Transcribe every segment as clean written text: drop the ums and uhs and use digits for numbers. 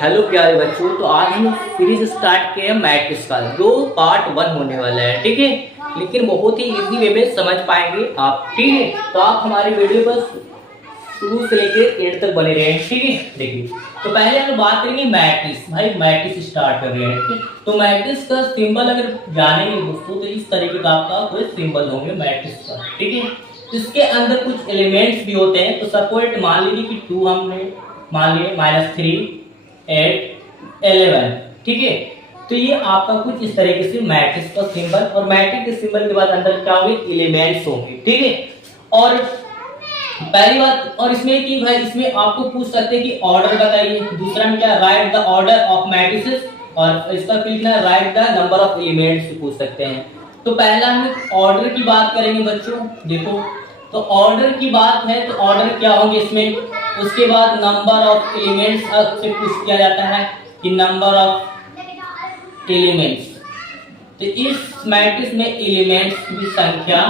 Hello प्यारे बच्चों, तो आज हम सीरीज स्टार्ट किए हैं मैट्रिक्स का। जो पार्ट 1 होने वाला है, ठीक है। लेकिन बहुत ही इजी वे में समझ पाएंगे आप, ठीक है। तो आप हमारी वीडियो पर शुरू से लेकर एंड तक बने रहें, ठीक है। देखिए, तो पहले हम बात करेंगे मैट्रिक्स। भाई मैट्रिक्स स्टार्ट कर रहे हैं, ठीक है। तो मैट्रिक्स का सिंबल अगर जानेंगे दोस्तों, तो इस तरीके का आपका कोई सिंबल होंगे मैट्रिक्स का, ठीक है। इसके अंदर कुछ एलिमेंट्स भी होते हैं। तो सपोज मान लीजिए कि 2 हमने मान लिए, -3 8 11, ठीक है। तो ये आपका कुछ इस तरीके से मैट्रिक्स का सिंबल, और मैट्रिक्स के सिंबल के बाद अंदर क्या होंगे, एलिमेंट्स होंगे, ठीक है। और पहली बात, और इसमें कि भाई इसमें आपको पूछ सकते हैं कि ऑर्डर बताइए। दूसरा में क्या, right the order of matrices, और इसका फिर क्या, right the number of elements पूछ सकते हैं। तो पहला हम ऑर्डर की बात करेंगे बच्चों। देखो, तो ऑर्डर की बात है तो ऑर्डर क्या होंगे इसमें। उसके बाद नंबर ऑफ एलिमेंट्स से पूछ किया जाता है कि नंबर ऑफ एलिमेंट्स। तो इस मैट्रिक्स में एलिमेंट्स की संख्या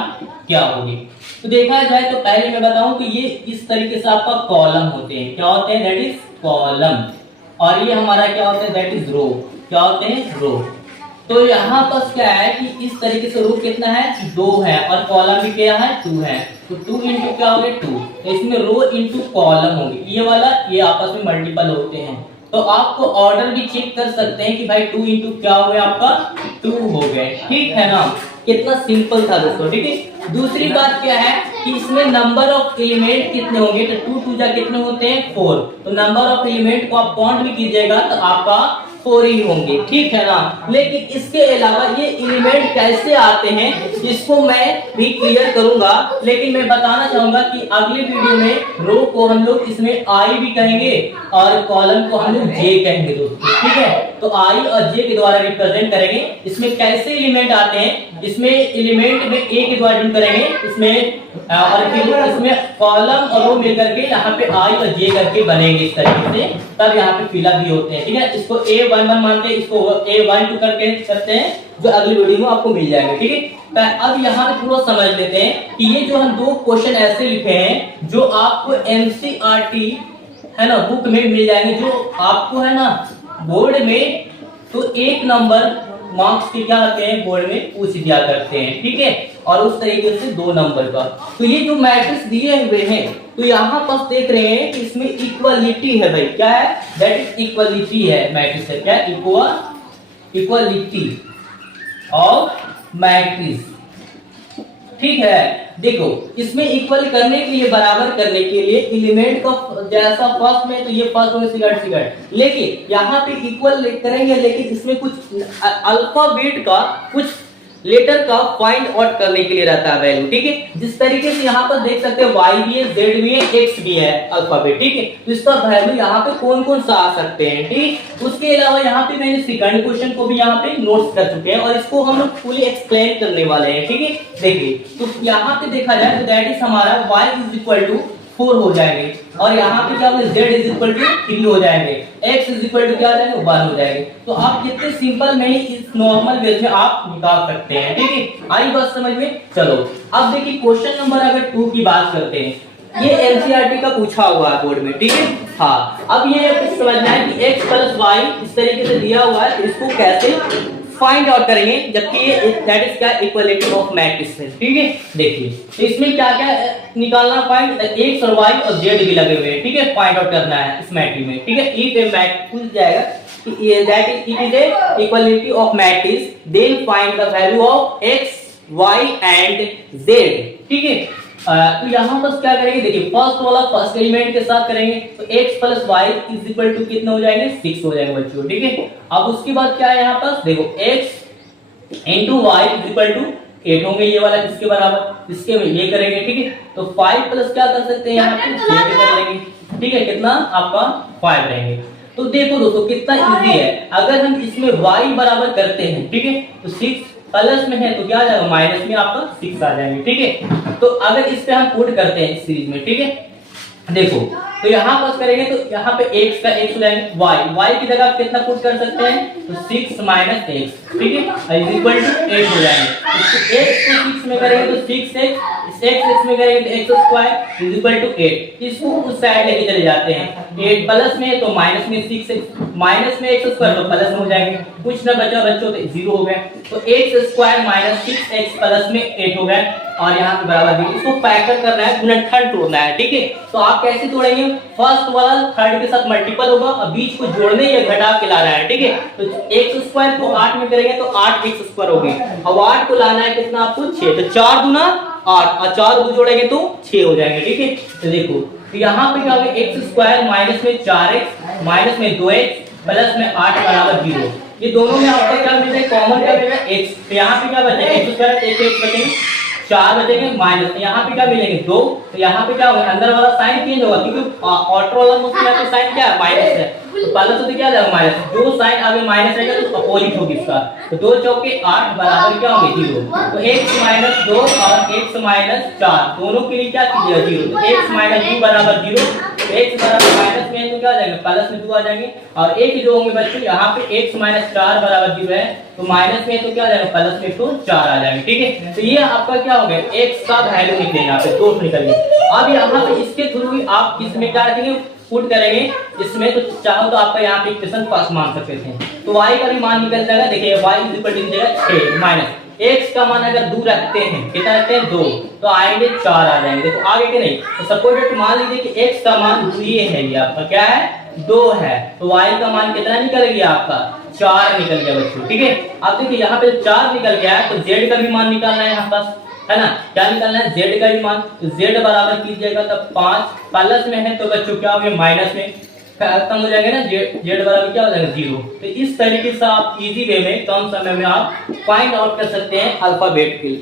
क्या होगी। तो देखा जाए तो पहले मैं बताऊं कि ये इस तरीके से आपका कॉलम होते हैं। क्या होते हैं, दैट इज कॉलम। और ये हमारा क्या होता है, दैट इज रो। क्या होते हैं, रो। तो यहाँ पर क्या है कि इस तरीके से रो कितना है, 2 है, और कॉलम भी क्या है, 2 है। तो 2 इंटू क्या हो गया, 2। तो इसमें रो इंटू कॉलम होंगे, ये वाला ये आपस में मल्टीपल होते हैं। तो आपको ऑर्डर भी चेक कर सकते हैं कि भाई 2 इंटू क्या हो गया आपका, 2 हो गए, ठीक है ना। कितना सिंपल था दोस्तों, ठीक है। दूसरी बात क्या है कि इसमें नंबर ऑफ एलिमेंट कितने होंगे। तो 2 2 जा कितने होते हैं, 4। तो नंबर ऑफ एलिमेंट को आप काउंट भी कीजिएगा तो आपका 4 ही होंगे, ठीक है ना। लेकिन इसके अलावा ये एलिमेंट कैसे आते हैं इसको मैं भी क्लियर करूंगा। लेकिन मैं बताना चाहूंगा कि अगली वीडियो में रो को हम लोग इसमें आई भी कहेंगे और कॉलम को हम लोग जे कहेंगे दोस्तों, ठीक है। तो आई और जे के द्वारा रिप्रेजेंट करेंगे। इसमें कैसे एलिमेंट आते हैं, इसमें एलिमेंट में ए के द्वारा करेंगे इसमें, और फिर इसमें कॉलम और रो मिलकर के यहाँ पे आई और जे करके बनेंगे इस तरीके से। तब यहाँ पे फिलअप भी होते हैं, ठीक है। इसको A11 मानते हैं, इसको A12 करके करते हैं, जो अगली वीडियो में आपको मिल जाएगा, ठीक है। तो अब यहाँ पे थोड़ा समझ लेते हैं कि ये जो हम 2 क्वेश्चन ऐसे लिखे हैं जो आपको NCERT है ना बुक में मिल जाएंगे, जो आपको है ना बोर्ड में तो 1 नंबर मार्क्स के क्या आते हैं, बोर्ड में पूछ दिया करते हैं, ठीक है। और उस तरीके से 2 नंबर का। तो ये जो मैट्रिक्स दिए हुए हैं, तो यहाँ पर देख रहे हैं कि इसमें इक्वलिटी है। भाई क्या है, दैट इज इक्वलिटी है मैट्रिक्स है, क्या इक्वलिटी ऑफ मैट्रिक्स, ठीक है। देखो, इसमें इक्वल करने के लिए, बराबर करने के लिए एलिमेंट का जैसा फर्स्ट में तो ये फर्स्ट होंगे, सेकंड। लेकिन यहाँ पे इक्वल करेंगे, लेकिन इसमें कुछ अल्फाबेट का, कुछ लेटर का फाइंड आउट करने के लिए रहता है वैल्यू, ठीक है। जिस तरीके से यहाँ पर देख सकते हैं y भी है, z भी है, x भी है अल्फाबेट, ठीक है। तो इसका वैल्यू यहाँ पे कौन कौन सा आ सकते हैं, ठीक। उसके अलावा यहाँ पे मैंने सेकंड क्वेश्चन को भी यहाँ पे नोट्स कर चुके हैं और इसको हम लोग फुली एक्सप्लेन करने वाले हैं, ठीक है। देखिए, तो यहाँ पे देखा जाए तो दैट इज हमारा y इज इक्वल टू 4 हो जाएंगे, और यहाँ पे क्या होगा, z इज इक्वल टू 3 हो जाएंगे, x इज इक्वल टू क्या हो जाएंगे, 1 हो जाएंगे। तो आप कितने सिंपल में ही इस नॉर्मल वे में आप निकाल सकते हैं, ठीक है। आई बात समझ में। चलो अब देखिए, क्वेश्चन नंबर अगर 2 की बात करते हैं, ये NCERT का पूछा हुआ है बोर्ड में, ठीक है। हाँ, अब ये समझना है कि x प्लस वाई इस तरीके से दिया हुआ है, तो इसको कैसे फाइंड आउट करेंगे, जबकि ये दैट इज क्या, इक्वलिटी ऑफ मैट्रिक्स है, ठीक है। देखिए, तो इसमें क्या क्या निकालना, फाइंड x और y और z भी लगे हुए हैं, ठीक है। फाइंड आउट करना है इस मैट्रिक्स में, ठीक है। इफ ए मैट्रिक्स पूछ जाएगा कि ये that it is a equality of matrix, then find the value of x y and z, ठीक है। तो यहाँ पर क्या करेंगे, देखिए फर्स्ट वाला फर्स्ट एलिमेंट के साथ करेंगे, तो x plus Y is equal to कितने हो जाएंगे, 6 हो जाएंगे बच्चों, ठीक है। अब उसके बाद क्या है यहाँ पर, देखो x into Y is equal to 8 होंगे, ये वाला इसके बराबर, इसके में ये करेंगे, ठीक है। तो 5 प्लस क्या कर सकते हैं यहाँ पे, 6 कर लेंगे, ठीक है। कितना आपका 5 रहेंगे। तो देखो दोस्तों कितना इजी है। अगर हम इसमें y बराबर करते हैं, ठीक है, तो 6 प्लस में है तो क्या आ जाएगा, माइनस में आपका 6 आ जाएंगे, ठीक है। तो अगर इस पे हम पुट करते हैं इस सीरीज में, ठीक है। देखो तो यहाँ पर करेंगे तो यहाँ पे x का x हो जाएंगे y की जगह आप कितना पुट कर सकते हैं, तो 6 माइनस x, ठीक है, इज इक्वल टू 8 हो जाएंगे। तो x को 6 में करेंगे तो 6x, x में करेंगे तो x square is equal to 8। इसको उस साइड लेके चले जाते हैं, 8 प्लस में तो माइनस में 6x, माइनस में x स्क्वायर तो प्लस में हो जाएंगे, कुछ ना बचा बच्चों तो 0 हो गया। तो x square minus 6x plus में 8 हो गया और यहाँ पे बराबर भी। इसको फैक्टर करना है, गुणनखंड तोड़ना है, ठीक है। तो आप कैसे तोड़ेंगे, फर्स्ट वाला थर्ड के साथ मल्टीपल होगा और बीच को जोड़ने या घटा के ला रहा है, ठीक है। तो x स्क्वायर को 8 में करेंगे तो 8x स्क्वायर हो गया। अब 8 को लाना है कितना आपको, 6, तो 4 दूना 8 और 4 को जोड़ेंगे तो 6 हो जाएंगे, ठीक है। तो देखो तो यहाँ पे क्या होगा, x स्क्वायर माइनस में 4x माइनस में 2x प्लस में 8 बराबर 0। ये दोनों में आपको क्या मिल जाएगा, कॉमन क्या मिलेगा x, तो यहाँ पे क्या बचेगा x स्क्वायर, एक x बचेंगे, 4 बचेंगे माइनस, यहाँ पे क्या मिलेंगे 2, तो यहाँ पे क्या होगा, अंदर वाला साइन चेंज होगा क्योंकि ऑटो वाला मोस्ट यहाँ पे साइन क्या है, माइनस है, तो पहले से क्या जाएगा माइनस, जो साइन आगे माइनस रहेगा तो अपोजिट होगी इसका। तो 2 चौके 8 बराबर क्या होंगे 0। तो x माइनस 2 और x माइनस 4 दोनों के लिए क्या कीजिएगा 0। तो x माइनस 2 बराबर 0, x बराबर माइनस में तो क्या आ जाएगा प्लस में 2 आ जाएंगे, और एक जो होंगे बच्चों यहाँ पे x माइनस 4 बराबर 0 है तो माइनस में तो क्या आ जाएगा प्लस में तो 4 आ जाएंगे, ठीक है। तो ये आपका क्या हो गया, x का वैल्यू निकलेगा, यहाँ पे 2 निकल गए। अब यहाँ पे इसके थ्रू ही आप इसमें क्या रखेंगे, पुट करेंगे इसमें, तो चाहो तो आपका यहाँ पे इक्वेशन पास मान सकते थे। तो y का भी मान निकल जाएगा, देखिए y is equal to 6 minus x का मान अगर 2 रखते हैं, कितना रखते हैं 2, तो आएंगे 4 आ जाएंगे। तो आगे के नहीं, तो सपोज मान लीजिए कि x का मान 2 ये है, ये आपका क्या है 2 है, तो y का मान कितना निकल गया आपका 4 निकल गया बच्चों, ठीक है। अब देखिए यहाँ पे 4 निकल गया है, तो z का भी मान निकालना है यहाँ पास, है ना, क्या निकालना है z का भी मान। तो z बराबर कीजिएगा तब 5 प्लस में है तो बच्चों क्या हो गया माइनस में, खत्म हो जाएंगे ना, z बराबर क्या हो जाएगा 0। तो इस तरीके से आप इजी वे में कम समय में आप फाइंड आउट कर सकते हैं अल्फाबेट के,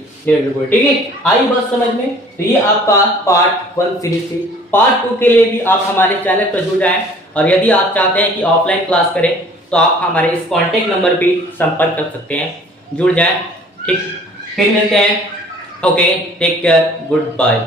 ठीक है। आई बात समझ में। तो ये आपका पार्ट 1 सीरीज थी। पार्ट 2 के लिए भी आप हमारे चैनल पर जुड़ जाएं, और यदि आप चाहते हैं कि ऑफलाइन क्लास करें तो आप हमारे इस कॉन्टेक्ट नंबर पे संपर्क कर सकते हैं, जुड़ जाएं, ठीक। फिर मिलते हैं, okay, take care, good bye.